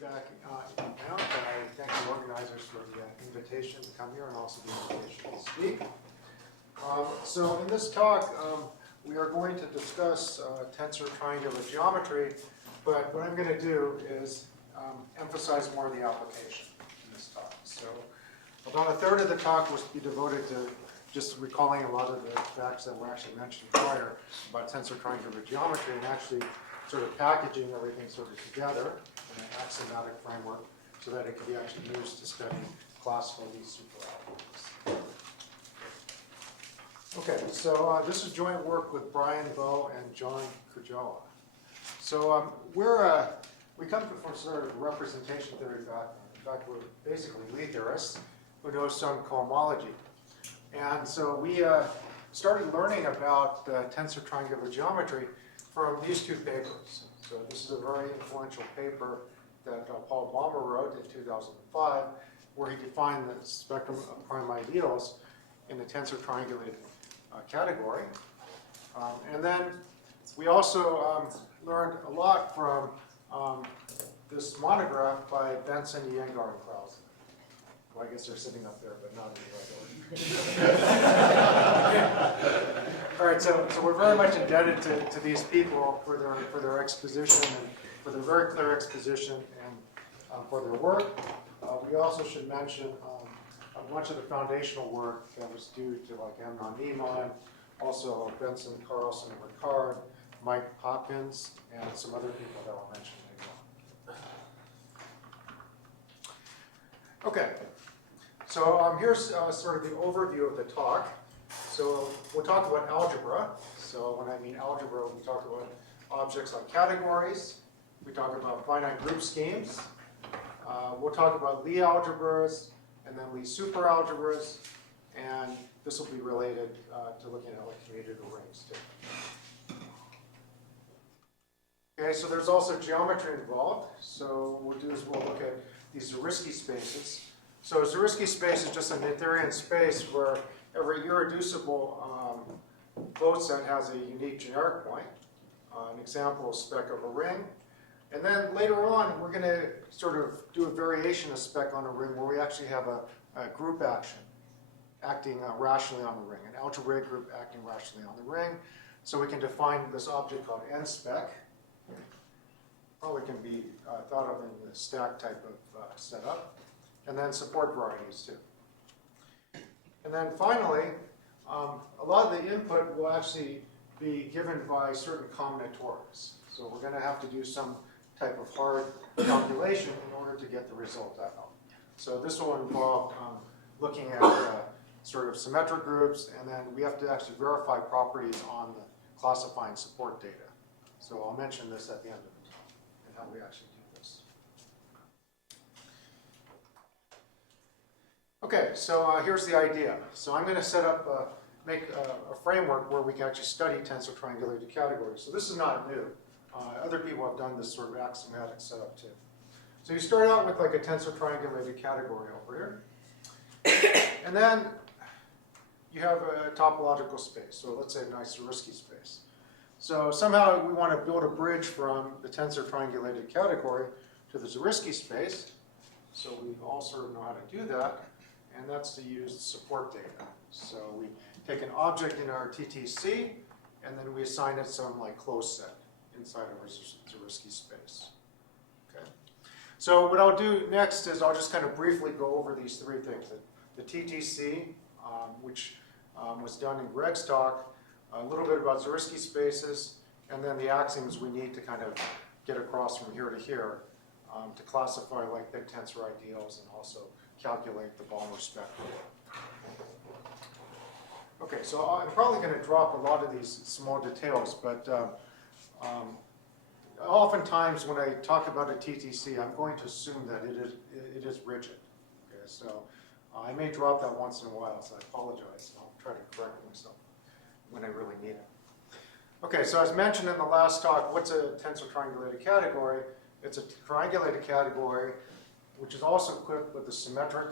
back in town, and I thank the organizers for the invitation to come here and also the invitation to speak. So in this talk, we are going to discuss tensor triangular geometry, but what I'm going to do is emphasize more of the application in this talk. So about a third of the talk will be devoted to just recalling a lot of the facts that were actually mentioned prior about tensor triangular geometry and actually sort of packaging everything sort of together in an axiomatic framework so that it can be actually used to study classical superalgebras. Okay, so this is joint work with Brian Bowe and John Kurjawa. So we come from sort of representation theory background. In fact, we're basically lead theorists who know some cohomology. And so we started learning about tensor triangular geometry from these two papers. So this is a very influential paper that Paul Balmer wrote in 2005, where he defined the spectrum of prime ideals in the tensor triangulated category. And then we also learned a lot from this monograph by Benson, Iyengar, and Krause. Well, I guess they're sitting up there, but not in the right order. All right, so we're very much indebted to these people for their exposition and for their very clear exposition and for their work. We also should mention a bunch of the foundational work that was due to like Amnon Niemann, also Benson, Carlson, Ricard, Mike Hopkins, and some other people that I'll mention later on. Okay, so here's sort of the overview of the talk. So we'll talk about algebra. So when I mean algebra, we talk about objects like categories. We talk about finite group schemes. We'll talk about Lie algebras and then Lie superalgebras. And this will be related to looking at like commutative rings too. Okay, so there's also geometry involved. So what we'll do is we'll look at these Zariski spaces. So a Zariski space is just a Noetherian space where every irreducible vote set has a unique generic point. An example is spec of a ring. And then later on, we're going to sort of do a variation of spec on a ring where we actually have a group action acting rationally on the ring, an algebraic group acting rationally on the ring. So we can define this object called n spec. Probably can be thought of in the stack type of setup. And then support varieties too. And then finally, a lot of the input will actually be given by certain combinatorics. So we're going to have to do some type of hard calculation in order to get the result out. So this will involve looking at sort of symmetric groups, and then we have to actually verify properties on the classifying support data. So I'll mention this at the end of the talk and how we actually do this. Okay, so here's the idea. So I'm going to set up, make a framework where we can actually study tensor triangulated categories. So this is not new. Other people have done this sort of axiomatic setup too. So you start out with like a tensor triangulated category over here. And then you have a topological space. So let's say a nice Zariski space. So somehow we want to build a bridge from the tensor triangulated category to the Zariski space. So we all sort of know how to do that. And that's to use support data. So we take an object in our TTC, and then we assign it some like closed set inside of our Zariski space. Okay. So what I'll do next is I'll just kind of briefly go over these three things. The TTC, which was done in Greg's talk, a little bit about Zariski spaces, and then the axioms we need to kind of get across from here to here to classify like big tensor ideals and also calculate the Balmer spectrum. Okay, so I'm probably going to drop a lot of these small details, but oftentimes when I talk about a TTC, I'm going to assume that it is rigid. Okay, so I may drop that once in a while, so I apologize. I'll try to correct myself when I really need it. Okay, so as mentioned in the last talk, what's a tensor triangulated category? It's a triangulated category which is also equipped with a symmetric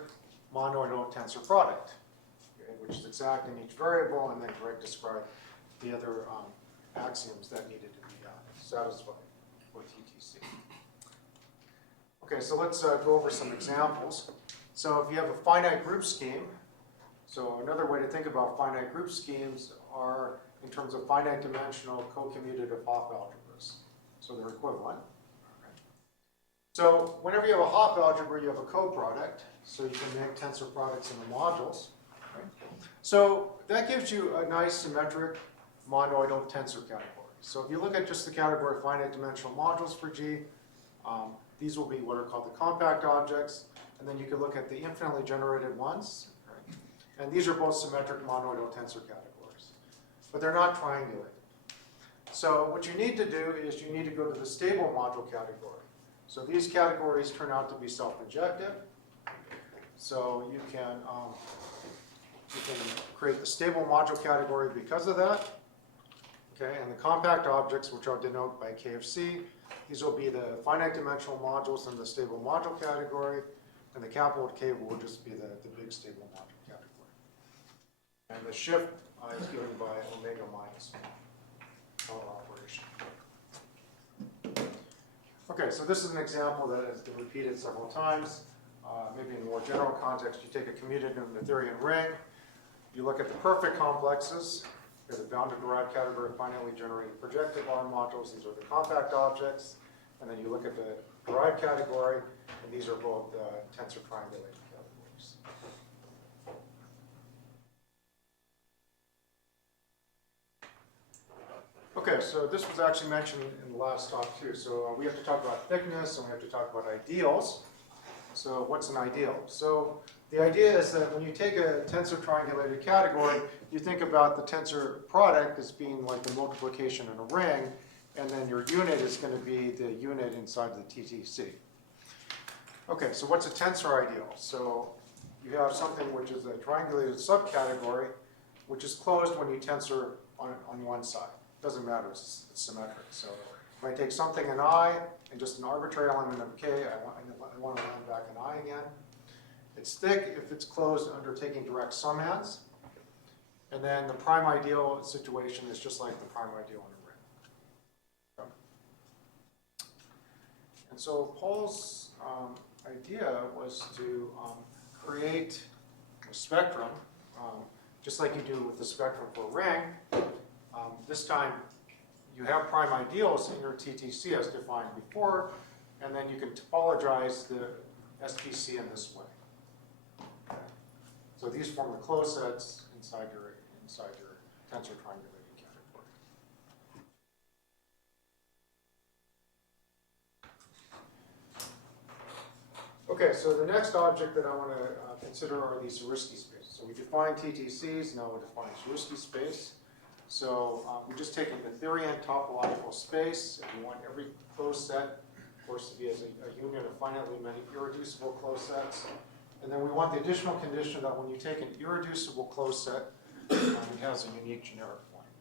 monoidal tensor product, okay, which is exact in each variable, and then Greg described the other axioms that needed to be satisfied for TTC. Okay, Okay, so let's go over some examples. So if you have a finite group scheme, so another way to think about finite group schemes are in terms of finite dimensional co-commutative Hopf algebras. So they're equivalent. So whenever you have a Hopf algebra, you have a coproduct. So you can make tensor products in the modules. Right? So that gives you a nice symmetric monoidal tensor category. So if you look at just the category of finite dimensional modules for G, these will be what are called the compact objects. And then you can look at the infinitely generated ones. Right? And these are both symmetric monoidal tensor categories. But they're not triangulated. So what you need to do is you need to go to the stable module category. So these categories turn out to be self-injective. So you can create the stable module category because of that. Okay, and the compact objects, which I'll denote by KFC, these will be the finite dimensional modules in the stable module category, and the capital K will just be the big stable module category. And the shift is given by omega minus 1 operation. Okay, so this is an example that has been repeated several times. Maybe in a more general context, you take a commutative Noetherian ring, you look at the perfect complexes, the bounded derived category of finitely generated projective R modules, these are the compact objects, and then you look at the derived category, and these are both tensor triangulated categories. Okay, so this was actually mentioned in the last talk too. So we have to talk about thickness, and we have to talk about ideals. So what's an ideal? So the idea is that when you take a tensor triangulated category, you think about the tensor product as being like the multiplication in a ring, and then your unit is going to be the unit inside the TTC. Okay, so what's a tensor ideal? So you have something which is a triangulated subcategory, which is closed when you tensor on one side. Doesn't matter, it's symmetric. So if I take something in I and just an arbitrary element of K, I want to land back in I again. It's thick if it's closed under taking direct summands. And then the prime ideal situation is just like the prime ideal in a ring. Okay. And so Paul's idea was to create a spectrum, just like you do with the spectrum for a ring. This time you have prime ideals in your TTC as defined before, and then you can topologize the SPC in this way. Okay. So these form the closed sets inside your tensor triangulated category. Okay, so the next object that I want to consider are these Zariski spaces. So we define TTCs, now we define Zariski space. So we're just taking the Noetherian topological space, and we want every closed set, of course, to be as a union of finitely many irreducible closed sets. And then we want the additional condition that when you take an irreducible closed set, it has a unique generic point.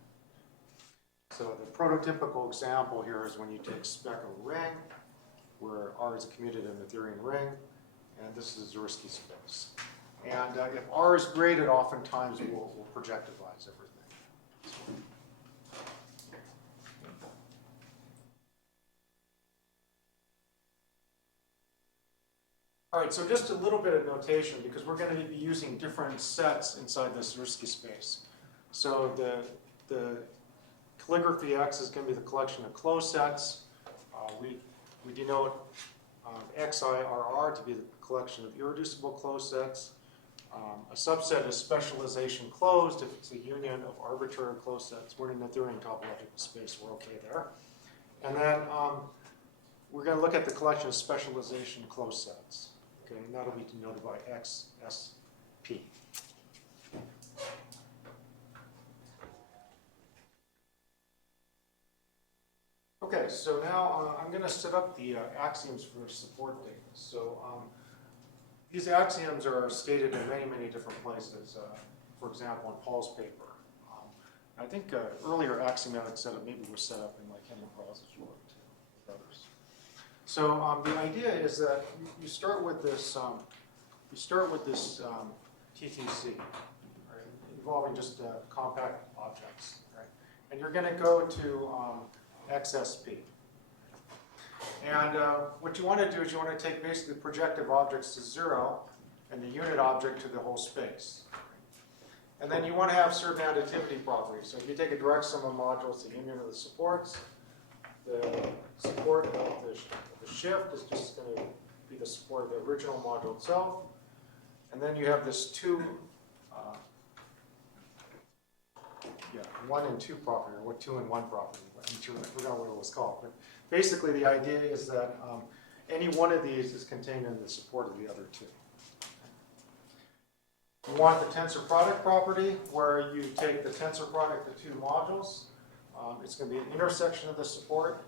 So the prototypical example here is when you take spec of a ring, where R is a commutative Noetherian ring, and this is a Zariski space. And if R is graded, oftentimes we'll projectivize everything. All right, so just a little bit of notation because we're going to be using different sets inside this Zariski space. So the calligraphy X is going to be the collection of closed sets. We denote XIRR to be the collection of irreducible closed sets. A subset is specialization closed if it's a union of arbitrary closed sets. We're in a Noetherian topological space, we're okay there. And then we're going to look at the collection of specialization closed sets. Okay, and that'll be denoted by XSP. Okay, so now I'm going to set up the axioms for support data. So these axioms are stated in many, many different places. For example, in Paul's paper. I think earlier axiomatic setup maybe was set up in like Henry Krause's work too, with others. So the idea is that you start with this. TTC, right, involving just compact objects, right? And you're going to go to XSP. And what you want to do is you want to take basically projective objects to 0 and the unit object to the whole space. And then you want to have certain additivity properties. So if you take a direct sum of modules, the union of the supports, the support of the shift is just going to be the support of the original module itself. And then you have this 1 and 2 property, or 2 and 1 property. I forgot what it was called. But basically the idea is that any one of these is contained in the support of the other 2. You want the tensor product property, where you take the tensor product of 2 modules. It's going to be an intersection of the support.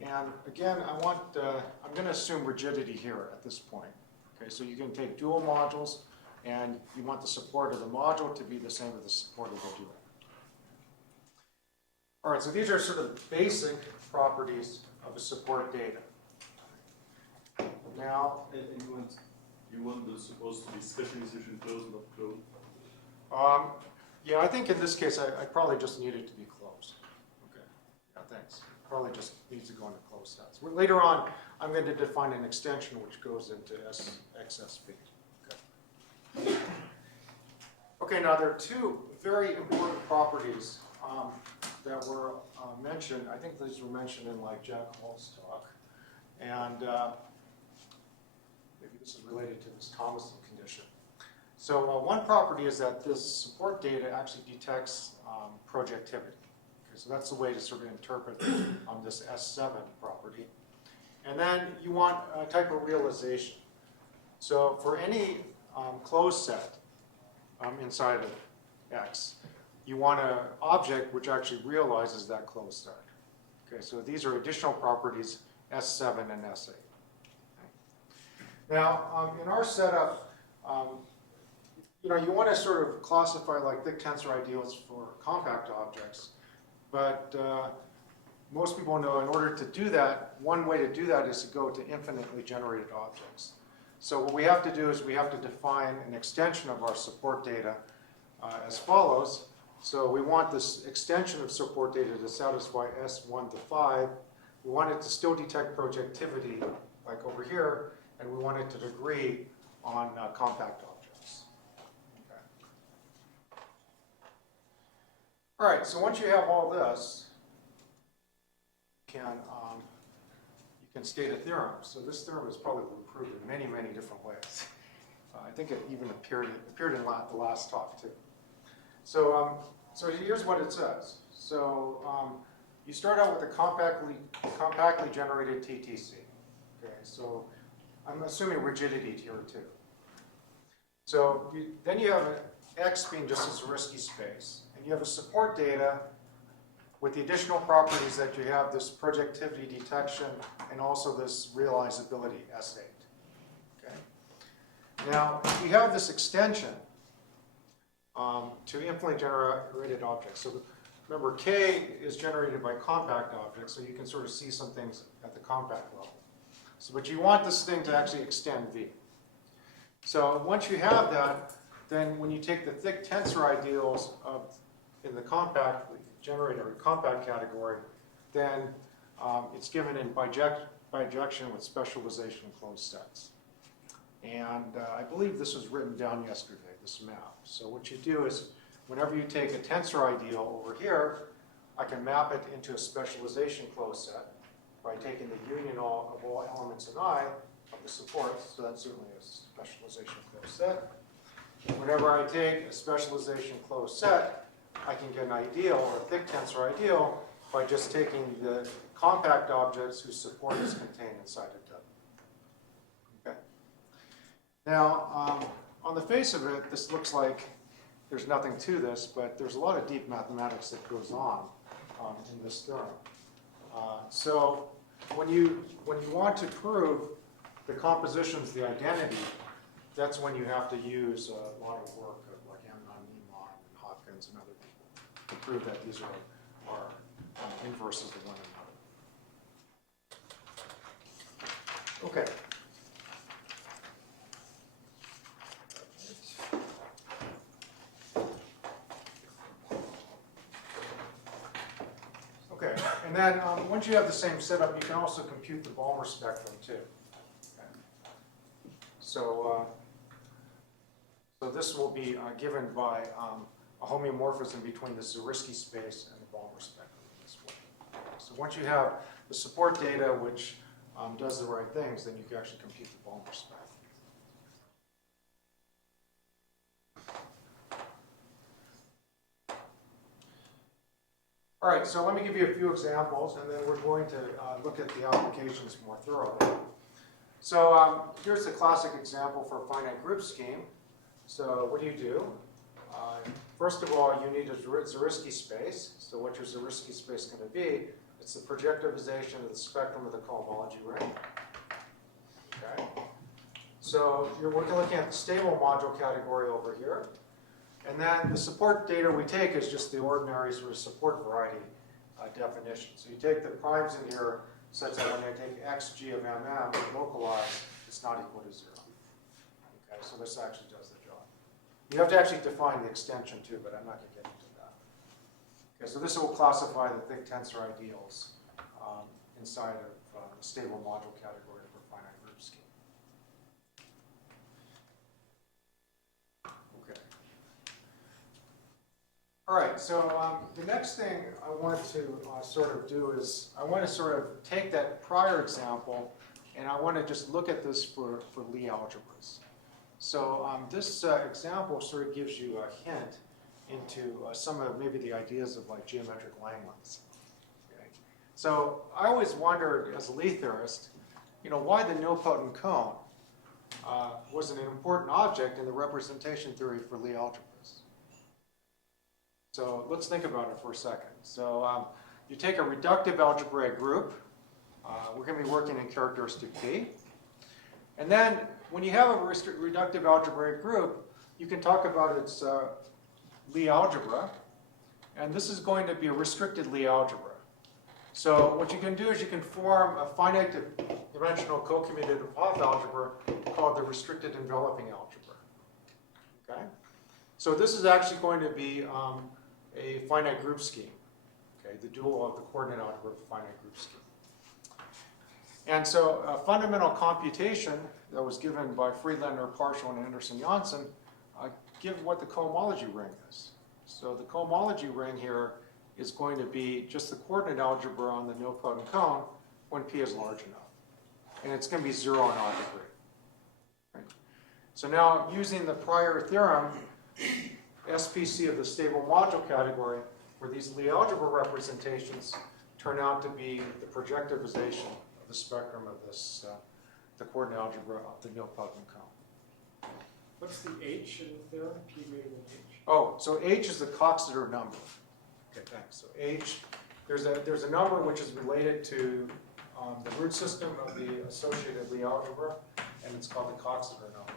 And again, I'm going to assume rigidity here at this point. Okay, so you can take dual modules, and you want the support of the module to be the same as the support of the dual. All right, so these are sort of basic properties of a support data. Now, you want the supposed to be specialization closed, not closed? yeah, I think in this case, I probably just need it to be closed. Okay, yeah, thanks. Probably just needs to go into closed sets. Later on, I'm going to define an extension which goes into XSB. Okay. Okay, now there are 2 very important properties that were mentioned. I think these were mentioned in like Jack Hall's talk. And maybe this is related to this Thomason condition. So one property is that this support data actually detects projectivity. Okay, so that's the way to sort of interpret this S7 property. And then you want a type of realization. So for any closed set inside of X, you want an object which actually realizes that closed set. Okay, so these are additional properties, S7 and S8. Now, in our setup, you want to sort of classify like thick tensor ideals for compact objects, but most people know in order to do that, one way to do that is to go to infinitely generated objects. So what we have to do is we have to define an extension of our support data as follows. So we want this extension of support data to satisfy S1 to 5. We want it to still detect projectivity, like over here, and we want it to degree on compact objects. Okay. All right, so once you have all this, you can state a theorem. So this theorem is probably proved in many, many different ways. I think it even appeared in the last talk too. So, so here's what it says. So you start out with a compactly generated TTC. Okay, so I'm assuming rigidity here too. So then you have an X being just this risky space, and you have a support data with the additional properties that you have this projectivity detection and also this realizability S8. Okay. Now you have this extension to infinitely generated objects. So remember, K is generated by compact objects, so you can sort of see some things at the compact level. So, but you want this thing to actually extend V. So once you have that, then when you take the thick tensor ideals in the compactly generated or compact category, then it's given in bijection with specialization closed sets. And I believe this was written down yesterday, this map. So what you do is, whenever you take a tensor ideal over here, I can map it into a specialization closed set by taking the union of all elements in I of the supports. So that's certainly a specialization closed set. Whenever I take a specialization closed set, I can get an ideal or a thick tensor ideal by just taking the compact objects whose support is contained inside of W. Okay. Now, on the face of it, this looks like there's nothing to this, but there's a lot of deep mathematics that goes on in this theorem. So when you want to prove the compositions, the identity, that's when you have to use a lot of work of like Amnon, Niemann, and Hopkins and other people to prove that these are inverses of one another. Okay. Okay, and And then once you have the same setup, you can also compute the Balmer spectrum too. Okay. So, so this will be given by a homeomorphism between the Zariski space and the Balmer spectrum in this way. So once you have the support data which does the right things, then you can actually compute the Balmer spectrum. All right, so let me give you a few examples, and then we're going to look at the applications more thoroughly. So here's the classic example for a finite group scheme. So what do? First of all, you need a Zariski space. So what's your Zariski space going to be? It's the projectivization of the spectrum of the cohomology ring. Okay. So we're looking at the stable module category over here. And then the support data we take is just the ordinary sort of support variety definition. So you take the primes in here such that when I take x, g of mm localized, it's not equal to 0. Okay, so this actually does the job. You have to actually define the extension too, but I'm not going to get into that. Okay, so this will classify the thick tensor ideals inside of the stable module category for finite group scheme. Okay. All right, so the next thing I want to sort of do is I want to sort of take that prior example and I want to just look at this for Lie algebras. So this example sort of gives you a hint into some of maybe the ideas of like geometric Langlands. Okay. So I always wondered as a Lie theorist, you know, why the nilpotent cone was an important object in the representation theory for Lie algebras. So let's think about it for a second. So you take a reductive algebraic group. We're going to be working in characteristic P. And then when you have a reductive algebraic group, you can talk about its Lie algebra. And this is going to be a restricted Lie algebra. So what you can do is you can form a finite dimensional co-commutative Hopf algebra called the restricted enveloping algebra. Okay? So this is actually going to be a finite group scheme, okay, the dual of the coordinate algebra of a finite group scheme. And so a fundamental computation that was given by Friedlander, Partial, and Anderson-Janssen give what the cohomology ring is. So the cohomology ring here is going to be just the coordinate algebra on the nilpotent cone when P is large enough. And it's going to be 0 on algebra. Right? So now using the prior theorem, SPC of the stable module category, where these Lie algebra representations turn out to be the projectivization of the spectrum of this, the coordinate algebra of the nilpotent cone. What's the H in the theorem? P greater than H? Oh, so H is the Coxeter number. Okay, thanks. So H, there's a number which is related to the root system of the associated Lie algebra, and it's called the Coxeter number.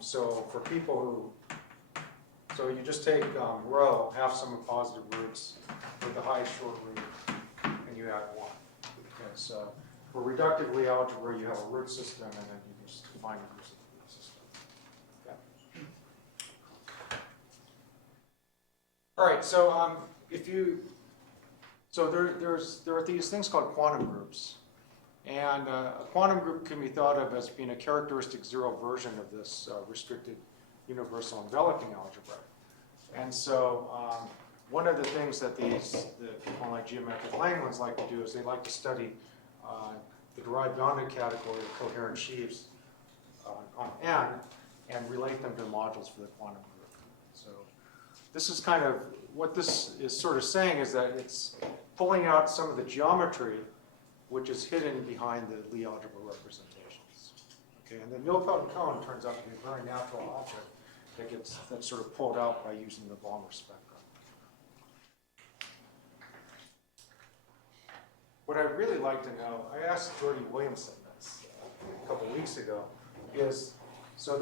So for people who, so you just take rho, half sum of positive roots with the highest short root, and you add 1. Okay, so for reductive Lie algebra, you have a root system, and then you just define the roots of the root system. Okay. All right, so there are these things called quantum groups. And a quantum group can be thought of as being a characteristic 0 version of this restricted universal enveloping algebra. And so one of the things that the people like geometric Langlands like to do is they like to study the derived bounded category of coherent sheaves on N and relate them to modules for the quantum group. So this is kind of, what this is sort of saying is that it's pulling out some of the geometry which is hidden behind the Lie algebra representations. Okay, and the nilpotent cone turns out to be a very natural object that's sort of pulled out by using the Balmer spectrum. What I'd really like to know, I asked Jordy Williamson this a couple weeks ago, is so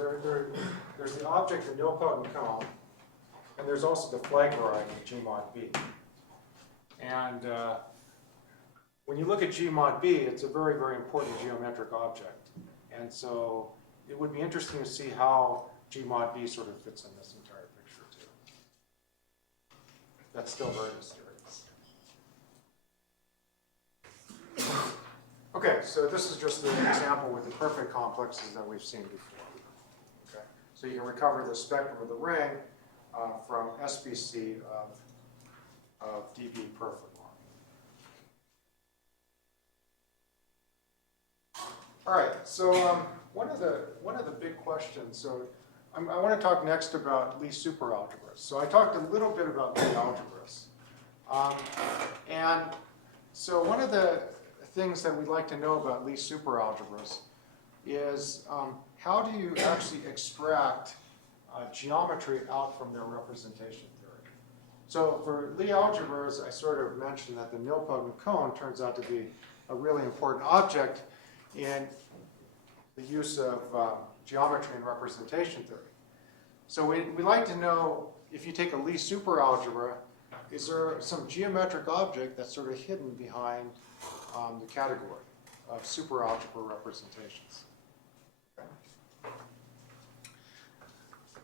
there's the object, the nilpotent cone, and there's also the flag variety, G mod B. And when you look at G mod B, it's a very, very important geometric object. And so it would be interesting to see how G mod B sort of fits in this entire picture too. That's still very mysterious. Okay, so this is just an example with the perfect complexes that we've seen before. Okay, so you can recover the spectrum of the ring from SBC of dB perfect. All right, so one of the big questions. So I want to talk next about Lie superalgebras. So I talked a little bit about Lie algebras, and so one of the things that we'd like to know about Lie superalgebras is how do you actually extract geometry out from their representation theory? So for Lie algebras, I sort of mentioned that the nilpotent cone turns out to be a really important object in the use of geometry and representation theory. So we like to know, if you take a Lie superalgebra, is there some geometric object that's sort of hidden behind the category of superalgebra representations? Okay.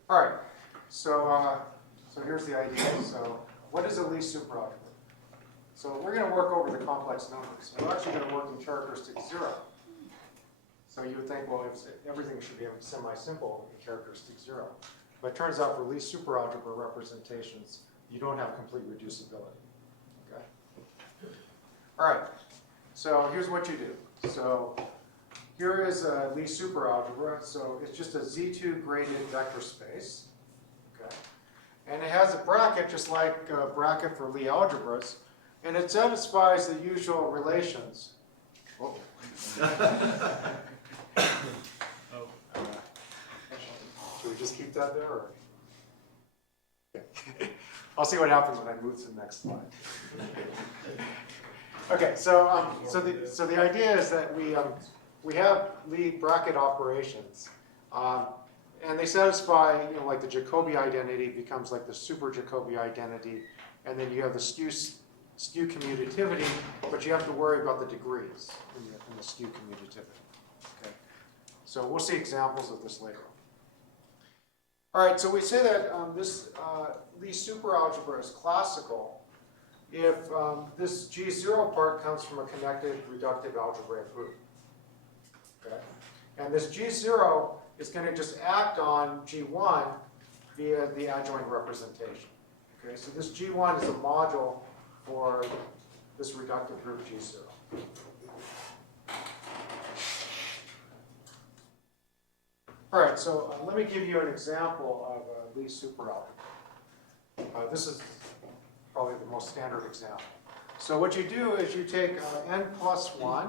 All right, so here's the idea. So what is a Lie superalgebra? So we're going to work over the complex numbers. We're actually going to work in characteristic 0. So you would think, well, everything should be semi-simple in characteristic 0. But it turns out for Lie superalgebra representations, you don't have complete reducibility. Okay? All right, so here's what you do. So here is a Lie superalgebra. So it's just a Z2 graded vector space. Okay? And it has a bracket just like a bracket for Lie algebras. And it satisfies the usual relations. Oh. Should we just keep that there? Or? Okay. I'll see what happens when I move to the next slide. Okay, so the idea is that we have Lie bracket operations, and they satisfy, like the Jacobi identity becomes like the super Jacobi identity, and then you have the skew commutativity, but you have to worry about the degrees in the skew commutativity. Okay, so we'll see examples of this later. All right, so we say that this Lie superalgebra is classical if this G0 part comes from a connected reductive algebraic group. Okay, and this G0 is going to just act on G1 via the adjoint representation. Okay, so this G1 is a module for this reductive group G0. All right, so let me give you an example of a Lie superalgebra. This is probably the most standard example. So what you do is you take n plus 1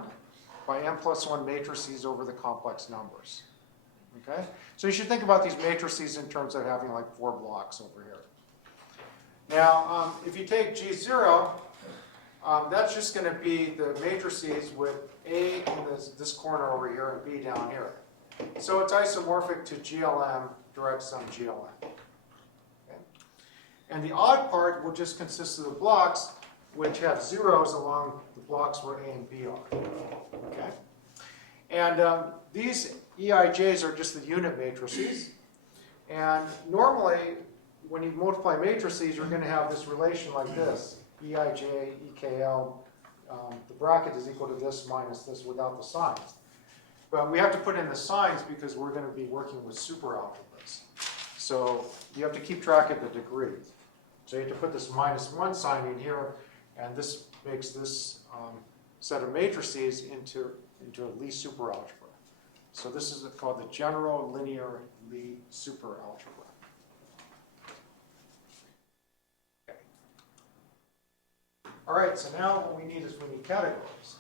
by n plus 1 matrices over the complex numbers. Okay? So you should think about these matrices in terms of having like 4 blocks over here. Now, if you take G0, that's just going to be the matrices with A in this corner over here and B down here. So it's isomorphic to GLM, direct sum GLM. Okay? And the odd part will just consist of the blocks which have zeros along the blocks where A and B are. Okay? And these EIJs are just the unit matrices. And normally, when you multiply matrices, you're going to have this relation like this. EIJ, EKL, the bracket is equal to this minus this without the signs. But we have to put in the signs because we're going to be working with superalgebras. So you have to keep track of the degrees. So you have to put this minus 1 sign in here, and this makes this set of matrices into a Lie superalgebra. So this is called the general linear Lie superalgebra. Okay. All right, so now what we need is we need categories.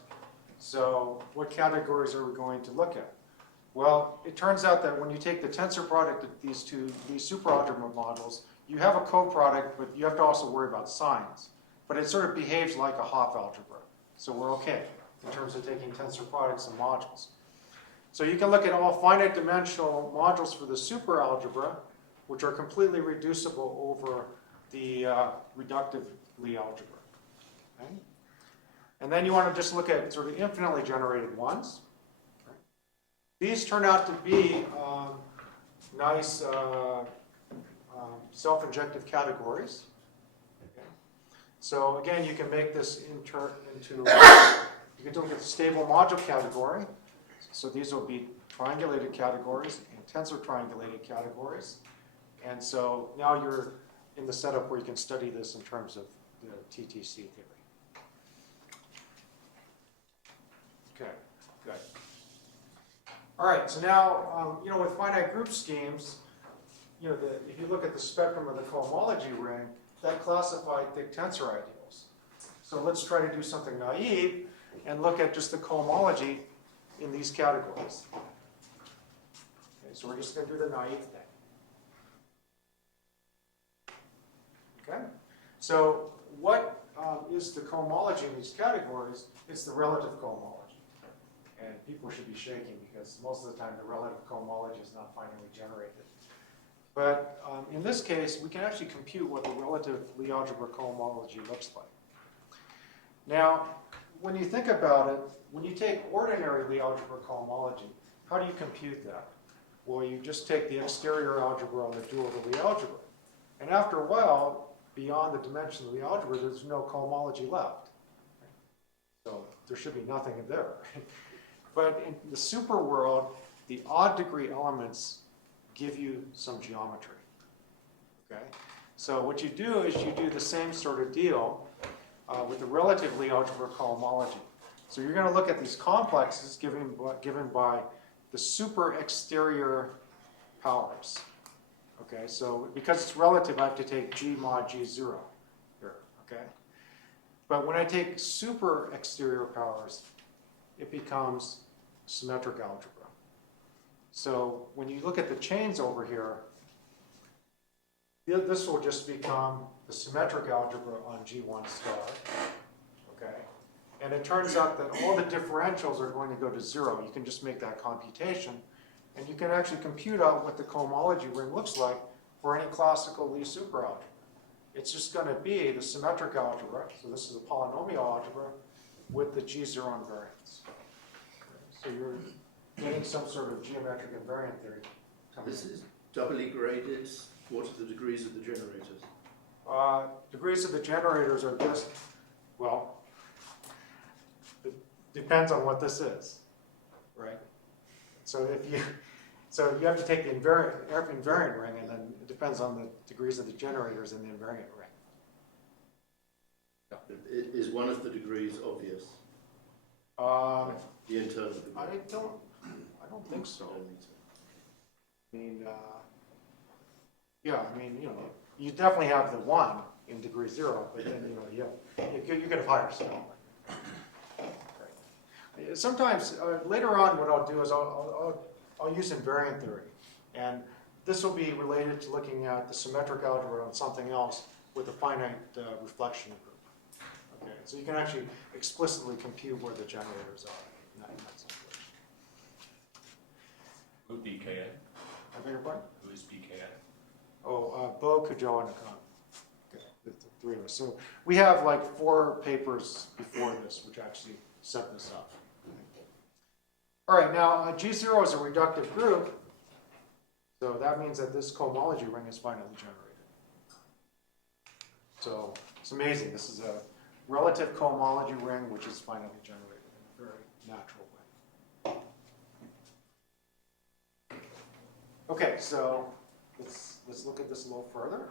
So what categories are we going to look at? Well, it turns out that when you take the tensor product of these two superalgebra models, you have a coproduct, but you have to also worry about signs. But it sort of behaves like a Hopf algebra. So we're okay in terms of taking tensor products and modules. So you can look at all finite dimensional modules for the superalgebra, which are completely reducible over the reductive Lie algebra. Okay? And then you want to just look at sort of infinitely generated ones. Okay? These turn out to be nice self-injective categories. Okay? So again, you can make this into You can look at the stable module category. So these will be triangulated categories and tensor triangulated categories. And so now you're in the setup where you can study this in terms of the TTC theory. Okay, good. All right, so now, with finite group schemes, if you look at the spectrum of the cohomology ring, that classified thick tensor ideals. So let's try to do something naive and look at just the cohomology in these categories. Okay, so we're just going to do the naive thing. Okay, so what is the cohomology in these categories? It's the relative cohomology. And people should be shaking because most of the time the relative cohomology is not finally generated. But in this case, we can actually compute what the relative Lie algebra cohomology looks like. Now, when you think about it, when you take ordinary Lie algebra cohomology, how do you compute that? Well, you just take the exterior algebra on the dual of the Lie algebra. And after a while, beyond the dimension of the algebra, there's no cohomology left. So there should be nothing there. But in the super world, the odd degree elements give you some geometry. Okay? So what you do is you do the same sort of deal with the relative Lie algebra cohomology. So you're going to look at these complexes given by the super exterior powers. Okay, so because it's relative, I have to take G mod G0 here, okay? But when I take super exterior powers, it becomes symmetric algebra. So when you look at the chains over here, this will just become the symmetric algebra on G1 star, okay? And it turns out that all the differentials are going to go to 0. You can just make that computation, and you can actually compute out what the cohomology ring looks like for any classical Lie superalgebra. It's just going to be the symmetric algebra, so this is a polynomial algebra, with the G0 invariance. So you're getting some sort of geometric invariant theory coming This in. is doubly graded. What are the degrees of the generators? Degrees of the generators are just, well, it depends on what this is, right? So you have to take the invariant ring, and then it depends on the degrees of the generators in the invariant ring. Is one of the degrees obvious? The internal degree? I don't think so. I don't think so. I mean, you definitely have the 1 in degree 0, but then, you could have higher still. Right. Sometimes, later on, what I'll do is I'll use invariant theory. And this will be related to looking at the symmetric algebra on something else with a finite reflection group. Okay, so you can actually explicitly compute where the generators are in that situation. Who BKA? I beg your pardon? Who is BKA? Oh, Bo, Kujo, and Nakano. Okay, the three of us. So we have like 4 papers before this, which actually set this up. All right, now G0 is a reductive group, so that means that this cohomology ring is finally generated. So it's amazing. This is a relative cohomology ring which is finally generated in a very natural way. Okay, so let's look at this a little further.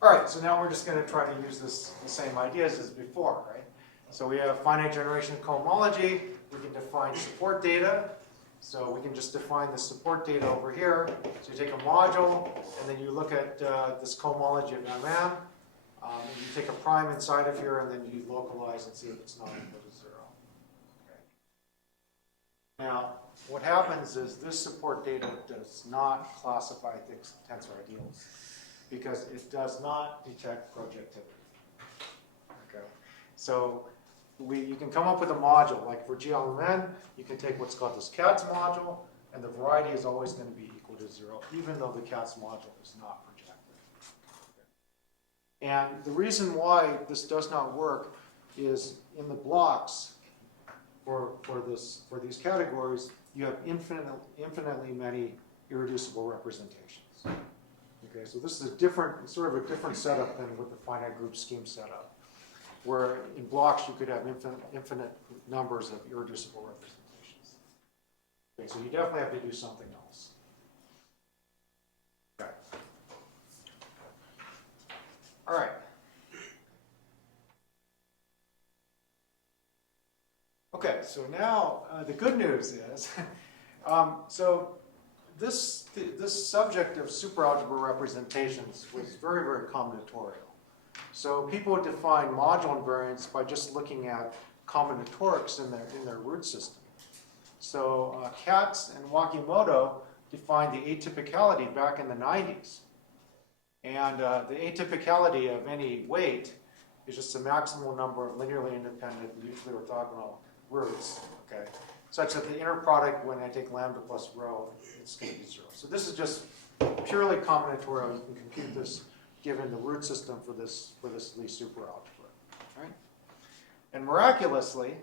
All right, so now we're just going to try to use the same ideas as before, right? So we have finite generation cohomology. We can define support data. So we can just define the support data over here. So you take a module, and then you look at this cohomology of MM. And you take a prime inside of here, and then you localize and see if it's not equal to 0. Okay. Now, what happens is this support data does not classify thick tensor ideals because it does not detect projectivity. Okay. So you can come up with a module, like for GLMN, you can take what's called this CATS module, and the variety is always going to be equal to 0, even though the CATS module is not projected. Okay. And the reason why this does not work is in the blocks for these categories, you have infinitely many irreducible representations. Okay, so this is sort of a different setup than with the finite group scheme setup. where in blocks you could have infinite numbers of irreducible representations. Okay, so you definitely have to do something else. Okay. All right. Okay, so now the good news is, so this subject of superalgebra representations was very, very combinatorial. So people define module invariance by just looking at combinatorics in their root system. So Katz and Wakimoto defined the atypicality back in the 90s. And the atypicality of any weight is just the maximal number of linearly independent, mutually orthogonal roots, okay? Such that the inner product, when I take lambda plus rho, it's going to be 0. So this is just purely combinatorial. You can compute this given the root system for this Lie superalgebra, right? And miraculously,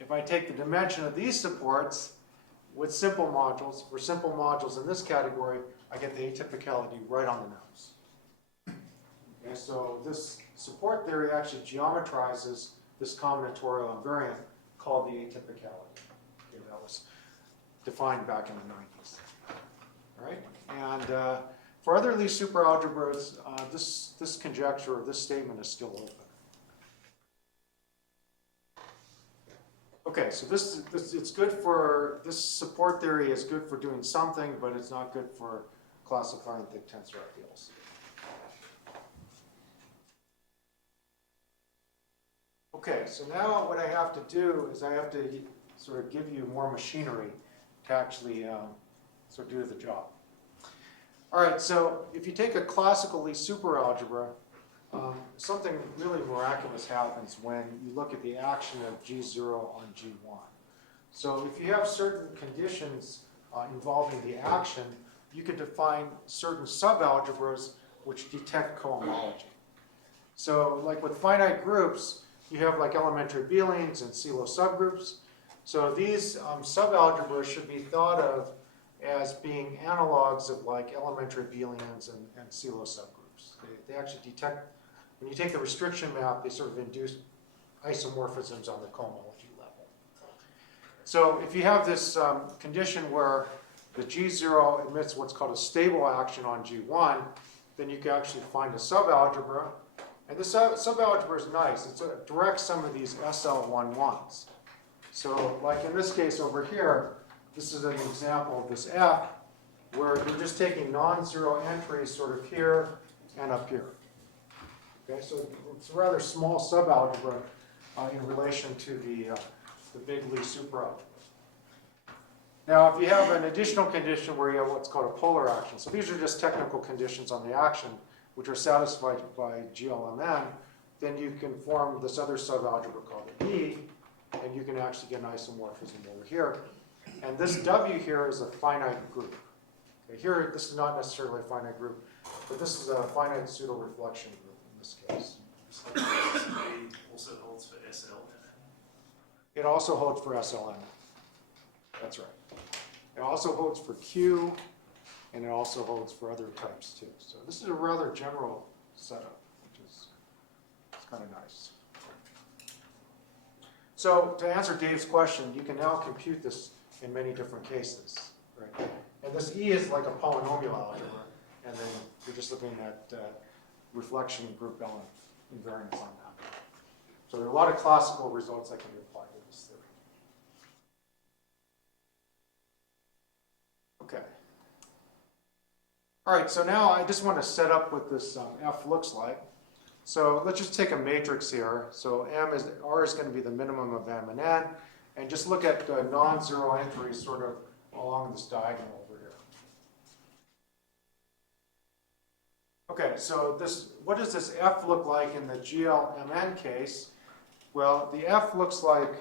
if I take the dimension of these supports with simple modules, for simple modules in this category, I get the atypicality right on the nose. Okay, so this support theory actually geometrizes this combinatorial invariant called the atypicality. Okay, that was defined back in the 90s. All right? And for other Lie superalgebras, this conjecture or this statement is still open. Okay, so it's good for, this support theory is good for doing something, but it's not good for classifying thick tensor ideals. Okay, so now what I have to do is I have to sort of give you more machinery to actually sort of do the job. All right, so if you take a classical Lie superalgebra, something really miraculous happens when you look at the action of G0 on G1. So if you have certain conditions involving the action, you could define certain subalgebras which detect cohomology. So like with finite groups, you have like elementary abelians and CELO subgroups. So these subalgebras should be thought of as being analogs of like elementary abelians and CELO subgroups. They actually detect, when you take the restriction map, they sort of induce isomorphisms on the cohomology level. So if you have this condition where the G0 emits what's called a stable action on G1, then you can actually find a subalgebra. And this subalgebra is nice. It directs some of these SL11s. So like in this case over here, this is an example of this F, where you're just taking non-zero entries sort of here and up here. Okay, so it's a rather small subalgebra in relation to the big Lie superalgebra. Now, if you have an additional condition where you have what's called a polar action, so these are just technical conditions on the action which are satisfied by GLMN, then you can form this other subalgebra called E, and you can actually get an isomorphism over here. And this W here is a finite group. Okay, here, this is not necessarily a finite group, but this is a finite pseudo-reflection group in this case. So A also holds for SL and It also holds for SLN. That's right. It also holds for Q, and it also holds for other types too. So this is a rather general setup, which is kind of nice. So to answer Dave's question, you can now compute this in many different cases, right? And this E is like a polynomial algebra, and then you're just looking at reflection group element invariance on that. So there are a lot of classical results that can be applied to this theory. Okay. All right, so now I just want to set up what this F looks like. So let's just take a matrix here. So R is going to be the minimum of M and N, and just look at non-zero entries sort of along this diagonal over here. Okay, so what does this F look like in the GLMN case? Well, the F looks like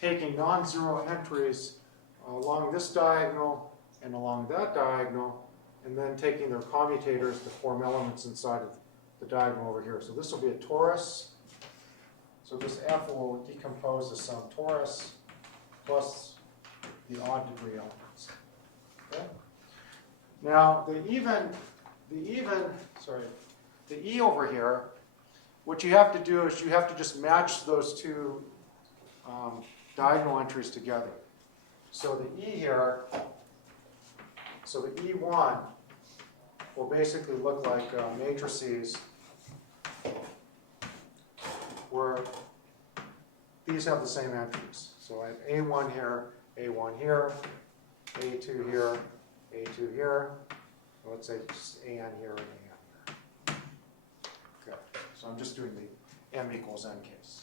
taking non-zero entries along this diagonal and along that diagonal, and then taking their commutators to form elements inside of the diagonal over here. So this will be a torus. So this F will decompose as some torus plus the odd degree elements. Okay? Now the E over here what you have to do is you have to just match those two diagonal entries together. So the E here, so the E1 will basically look like matrices where these have the same entries. So I have A1 here, A1 here, A2 here, A2 here. Let's say just AN here and AN here. Okay, so I'm just doing the M equals N case.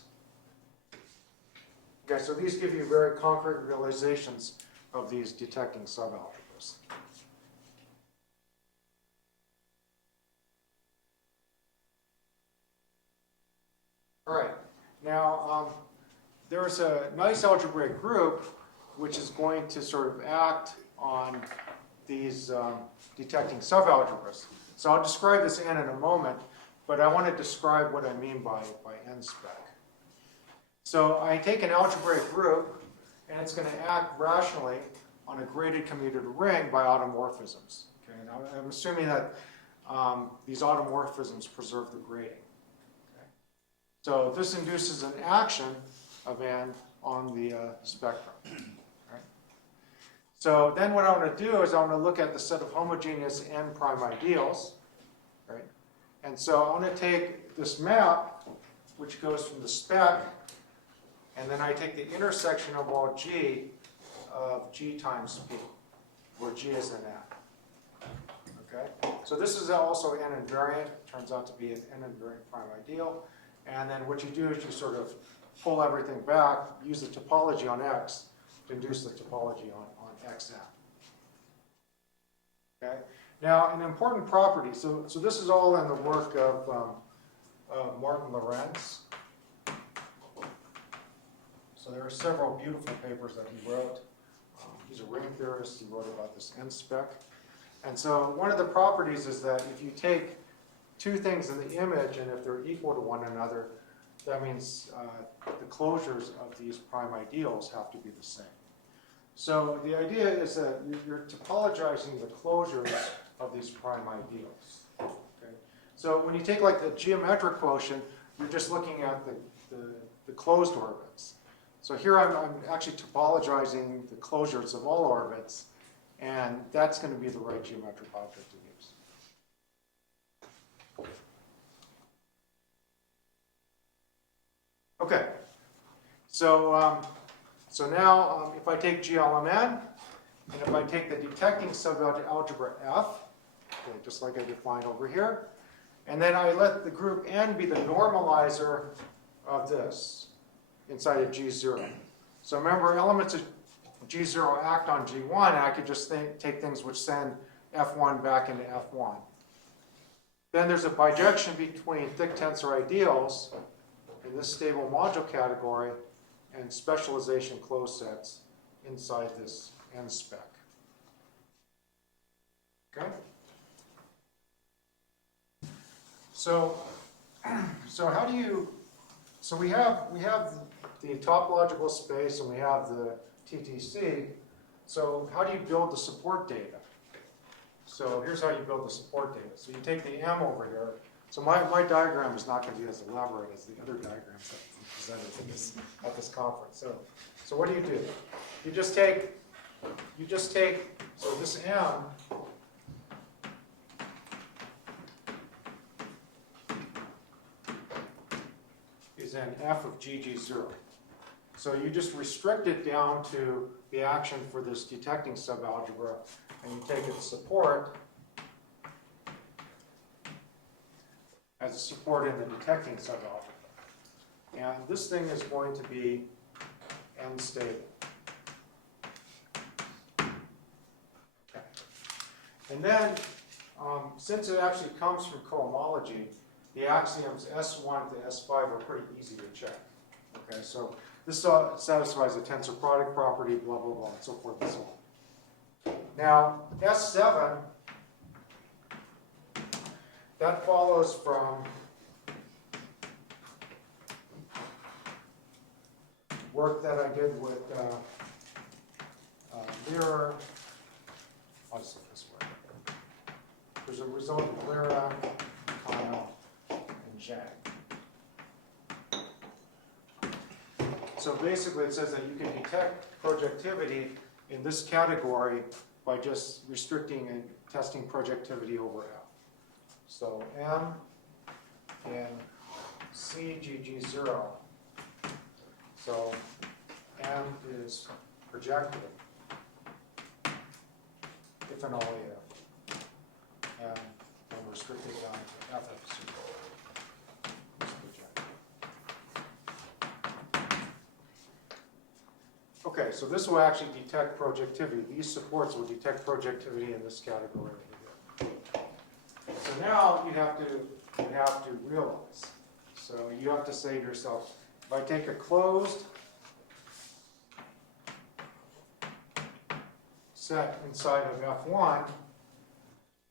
Okay, so these give you very concrete realizations of these detecting subalgebras. All right, now there's a nice algebraic group which is going to sort of act on these detecting subalgebras. So I'll describe this N in a moment, but I want to describe what I mean by N spec. So I take an algebraic group, and it's going to act rationally on a graded commutative ring by automorphisms. Okay, now I'm assuming that these automorphisms preserve the grading. Okay. So this induces an action of N on the spectrum. Right? So then what I want to do is I want to look at the set of homogeneous N prime ideals. Right? And so I want to take this map, which goes from the spec, and then I take the intersection of all G of G times P, where G is an N. Okay? So this is also N invariant. It turns out to be an N invariant prime ideal. And then what you do is you sort of pull everything back, use the topology on X to induce the topology on Xn. Okay? Now, an important property, so this is all in the work of Martin Lorenz. So there are several beautiful papers that he wrote. He's a ring theorist. He wrote about this N spec. And so one of the properties is that if you take two things in the image and if they're equal to one another, that means the closures of these prime ideals have to be the same. So the idea is that you're topologizing the closures of these prime ideals. Okay? So when you take like the geometric quotient, you're just looking at the closed orbits. So here I'm actually topologizing the closures of all orbits, and that's going to be the right geometric object to use. Okay, so now if I take GLMN, and if I take the detecting subalgebra F, okay, just like I defined over here, and then I let the group N be the normalizer of this inside of G0. So remember, elements of G0 act on G1, and I could just take things which send F1 back into F1. Then there's a bijection between thick tensor ideals in this stable module category and specialization closed sets inside this N spec. Okay? So how do you, so we have the topological space and we have the TTC. So how do you build the support data? So here's how you build the support data. So you take the M over here. So my diagram is not going to be as elaborate as the other diagrams that we presented at this conference. So what do? You just take, so this M is an F of GG0. So you just restrict it down to the action for this detecting subalgebra, and you take its support as a support in the detecting subalgebra. And this thing is going to be N stable. Okay. And then, since it actually comes from cohomology, the axioms S1 to S5 are pretty easy to check. Okay, so this satisfies the tensor product property, blah, blah, blah, and so forth and so on. Now, S7, that follows from work that I did with Lira. I'll just look this way. There's a result of Lira, Nakano, and Jag. So basically it says that you can detect projectivity in this category by just restricting and testing projectivity over F. So M in CGG0. So M is projective if and only if. And I'm restricted down to FF0. It's projective. Okay, so this will actually detect projectivity. These supports will detect projectivity in this category over here. So now you have to realize. So you have to say to yourself, if I take a closed set inside of F1,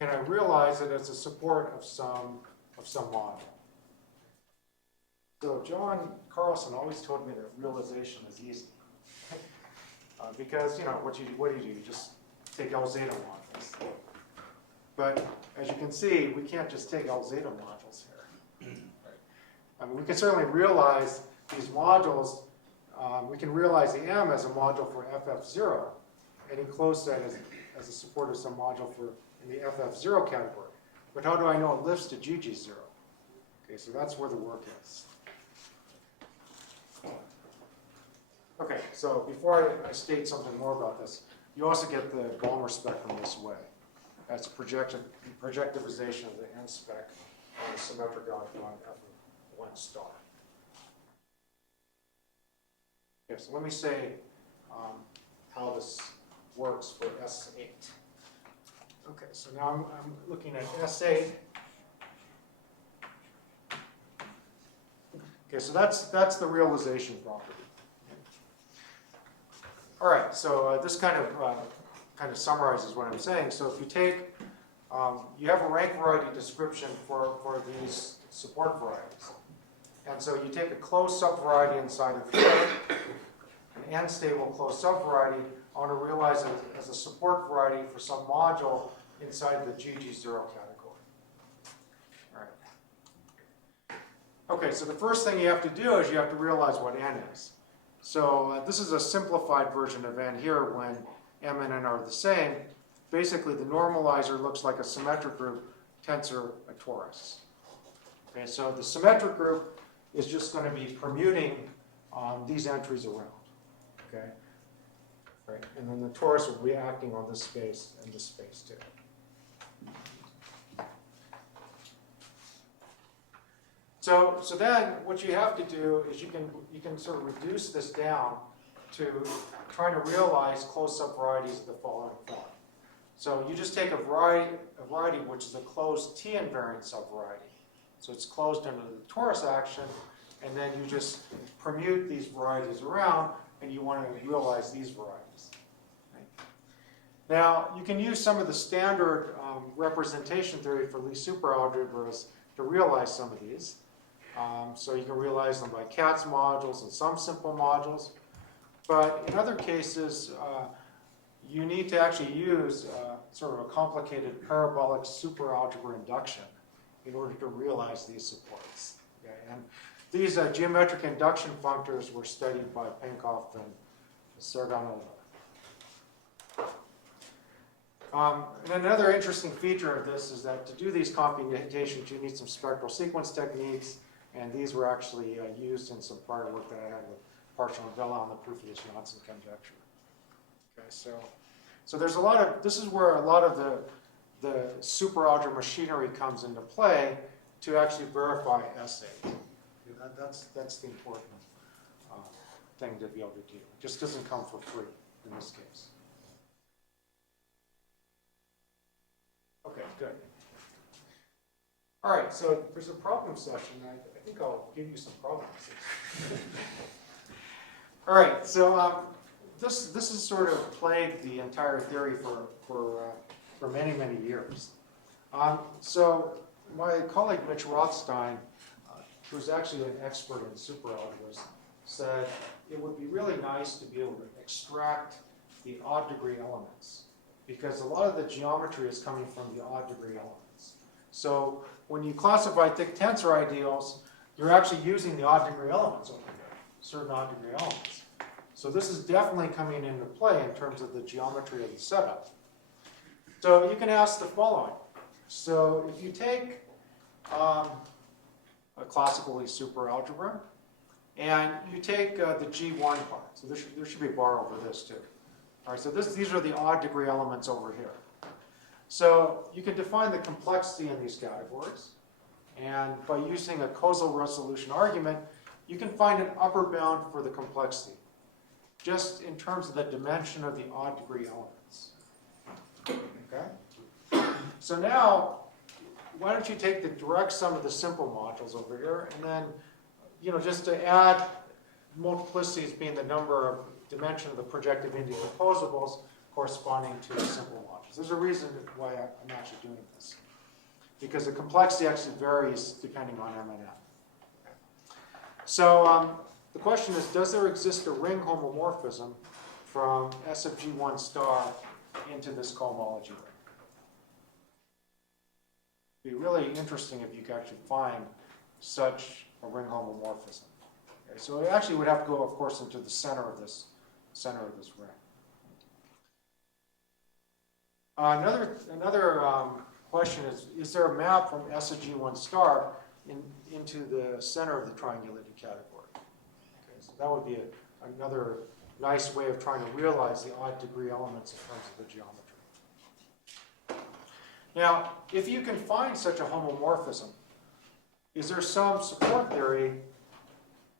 can I realize it as a support of some module? So John Carlson always told me that realization is easy. Because, you know, what do you do? You just take L zeta modules. But as you can see, we can't just take L zeta modules here. Right? I mean, we can certainly realize these modules. We can realize the M as a module for FF0, any closed set as a support of some module for in the FF0 category. But how do I know it lifts to GG0? Okay, so that's where the work is. Okay, so before I state something more about this, you also get the Balmer spectrum this way. That's a projectivization of the N spec on the symmetric algebra on F1 star. Okay, so let me say how this works for S8. Okay, so now I'm looking at S8. Okay, so that's the realization property. All right, so this kind of summarizes what I'm saying. So if you take, you have a rank variety description for these support varieties. And so you take a closed subvariety inside of here, an n-stable closed subvariety. I want to realize it as a support variety for some module inside the GG0 category. All right. Okay, so the first thing you have to do is you have to realize what n is. So this is a simplified version of n here when m and n are the same. Basically, the normalizer looks like a symmetric group tensor a torus. Okay, so the symmetric group is just going to be permuting these entries around. Okay, right, and then the torus will be acting on this space and this space too. So then what you have to do is you can sort of reduce this down to trying to realize closed subvarieties of the following form. So you just take a variety which is a closed T invariant subvariety. So it's closed under the torus action, and then you just permute these varieties around, and you want to realize these varieties. Right? Now, you can use some of the standard representation theory for Lie superalgebras to realize some of these. So you can realize them by Katz modules and some simple modules. But in other cases, you need to actually use sort of a complicated parabolic superalgebra induction in order to realize these supports. Okay? And these geometric induction functors were studied by Penkoff and Serganova. And another interesting feature of this is that to do these computations, you need some spectral sequence techniques. And these were actually used in some prior work that I had with partial and Vela on the proof of this Janssen conjecture. Okay, so there's a lot of, this is where a lot of the superalgebra machinery comes into play to actually verify S8. That's the important thing to be able to do. It just doesn't come for free in this case. Okay, good. All right, so there's a problem session. I think I'll give you some problems. All right, so this has sort of plagued the entire theory for many, many years. So my colleague Mitch Rothstein, who's actually an expert in superalgebras, said it would be really nice to be able to extract the odd degree elements, because a lot of the geometry is coming from the odd degree elements. So when you classify thick tensor ideals, you're actually using the odd degree elements over here. certain odd degree elements. So this is definitely coming into play in terms of the geometry of the setup. So you can ask the following. So if you take a classical Lie superalgebra, and you take the G1 part. So there should be a bar over this too. All right, so these are the odd degree elements over here. So you can define the complexity in these categories. And by using a causal resolution argument, you can find an upper bound for the complexity, just in terms of the dimension of the odd degree elements. Okay? So now, why don't you take the direct sum of the simple modules over here, and then, just to add multiplicities being the number of dimension of the projective indecomposables corresponding to the simple modules. There's a reason why I'm actually doing this, because the complexity actually varies depending on M and N. So the question is, does there exist a ring homomorphism from S of G1 star into this cohomology ring? It'd be really interesting if you could actually find such a ring homomorphism. Okay, so it actually would have to go, of course, into the center of this ring. Another question is there a map from S of G1 star into the center of the triangulated category? Okay, so that would be another nice way of trying to realize the odd degree elements in terms of the geometry. Now, if you can find such a homomorphism, is there some support theory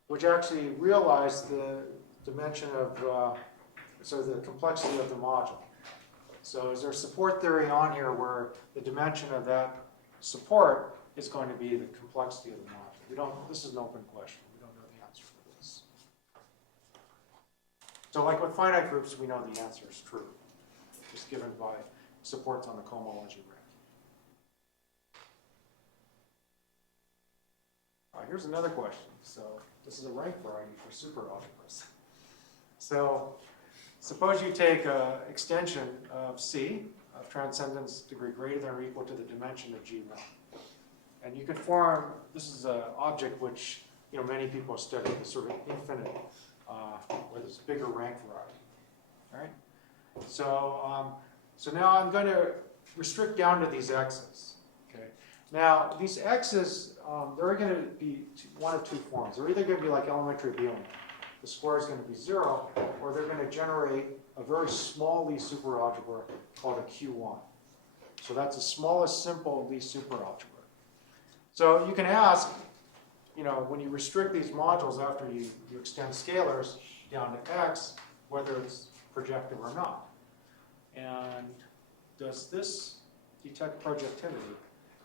which actually realizes the dimension of, so the complexity of the module? So is there support theory on here where the dimension of that support is going to be the complexity of the module? This is an open question. We don't know the answer for this. So like with finite groups, we know the answer is true, just given by supports on the cohomology ring. Here's another question. So this is a rank variety for superalgebras. So suppose you take an extension of C of transcendence degree greater than or equal to the dimension of G1. And you can form, this is an object which many people study, the sort of infinite, where there's bigger rank variety. All right? So now I'm going to restrict down to these x's. Okay? Now, these x's, they're going to be one of two forms. They're either going to be like elementary Bielmann. The square is going to be 0, or they're going to generate a very small Lie superalgebra called a Q1. So that's the smallest simple Lie superalgebra. So you can ask, when you restrict these modules after you extend scalars down to x, whether it's projective or not. And does this detect projectivity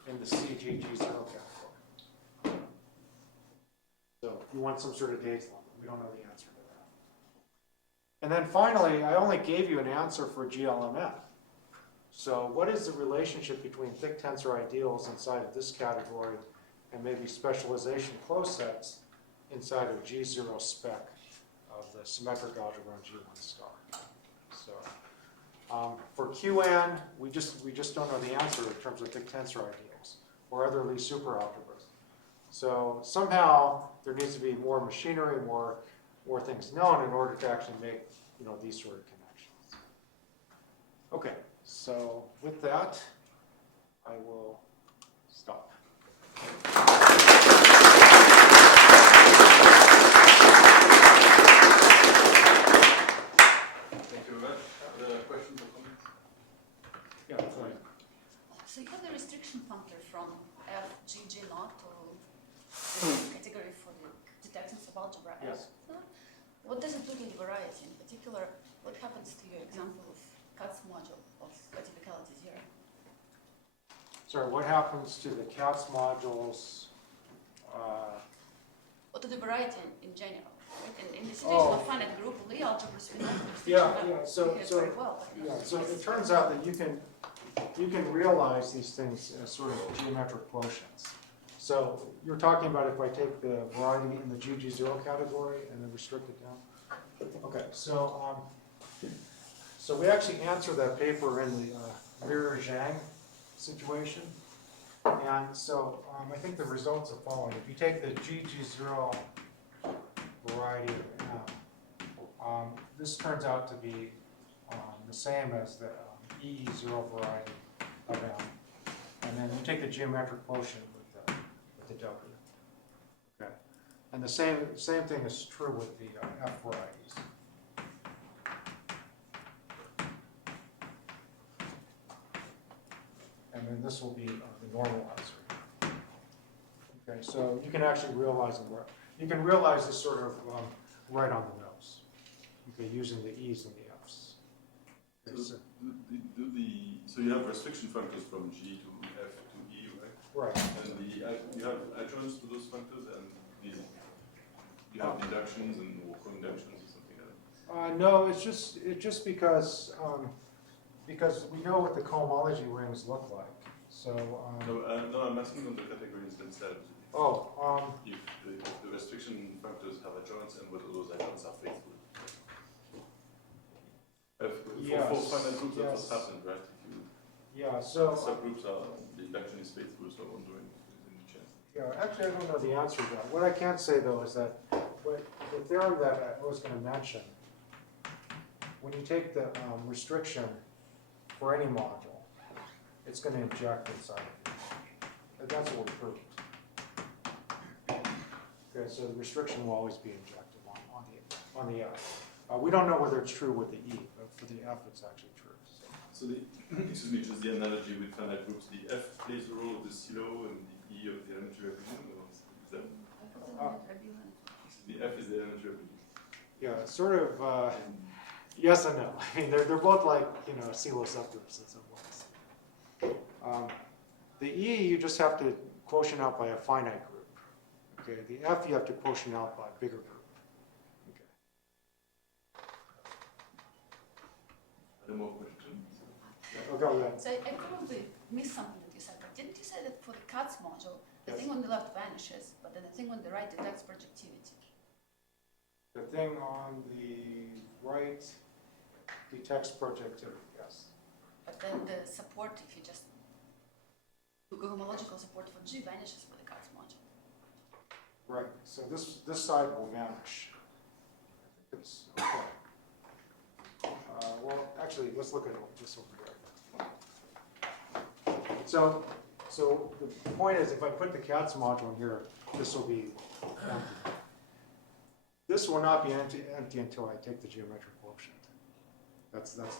in the CGG0 category? So you want some sort of dates limit. We don't know the answer to that. And then finally, I only gave you an answer for GLMF. So what is the relationship between thick tensor ideals inside of this category and maybe specialization closed sets inside of G0 spec of the symmetric algebra on G1 star? So for QN, we just don't know the answer in terms of thick tensor ideals or other Lie superalgebras. So somehow there needs to be more machinery, more things known in order to actually make these sort of connections. Okay, so with that, I will stop. Thank you very much. Other questions or comments? Yeah, fine. So you have the restriction functor from FGG naught to the category for the detections of algebra F. Yes. What does it do to the variety? In particular, what happens to your example of Katz module of categoricality 0? Sorry, what happens to the Katz modules? Or to the variety in general? Right? In the situation of finite group Lie algebras, we know the restriction behaves very well. So it turns out that you can realize these things as sort of geometric quotients. So you're talking about if I take the variety in the GG0 category and then restrict it down? Okay, so we actually answer that paper in the Mirror-Zhang situation. And so I think the results are following. If you take the GG0 variety of M. This turns out to be the same as the E0 variety of M. And then you take the geometric quotient with the W. Okay. And the same thing is true with the F varieties. And then this will be the normalizer. Okay, so you can actually realize them. You can realize this sort of right on the nose. Okay, using the E's and the F's. Okay, So you have restriction functors from G to F to E, right? right. And you have adjoints to those functors, and these you have deductions and or co-inductions or something like that. No, it's just because we know what the cohomology rings look like. So No, I'm asking on the categories themselves. If the restriction functors have adjoints and whether those adjoints are faithful. For finite groups, that's what's happened, right? so Subgroups the induction is faithful, so I'm wondering if there's any chance. yeah, actually, I don't know the answer to that. What I can say though is that the theorem that I was going to mention, when you take the restriction for any module, it's going to inject inside of it. And that's what we proved. Okay, so the restriction will always be injected on the F. We don't know whether it's true with the E, but for the F, it's actually true. So excuse me, just the analogy with finite groups, the F plays the role of the silo and the E of the elementary representative. The F is the elementary representative. Yeah, sort of. Yes and no. I mean, they're both like CELO subgroups in some ways. The E you just have to quotient out by a finite group. Okay, the F you have to quotient out by a bigger group. Okay. Any more questions? Okay, yeah. So I probably missed something that you said, but didn't you say that for the CATS module, the thing on the left vanishes, but then the thing on the right detects projectivity? The thing on the right detects projectivity, yes. But then the support, if you just do homological support for G, vanishes for the CATS module. Right, so this side will vanish. I think it's okay. Well, actually, let's look at this over here. So the point is, if I put the CATS module in here, this will be empty. This will not be empty until I take the geometric quotient. That's the point.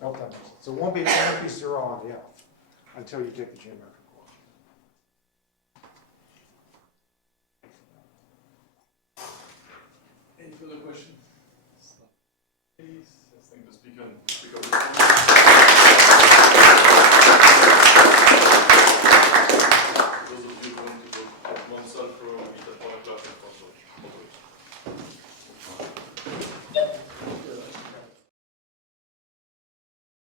I hope that makes sense. So it won't be 0 on the F until you take the geometric quotient. Any further questions? Please, I think the speaker.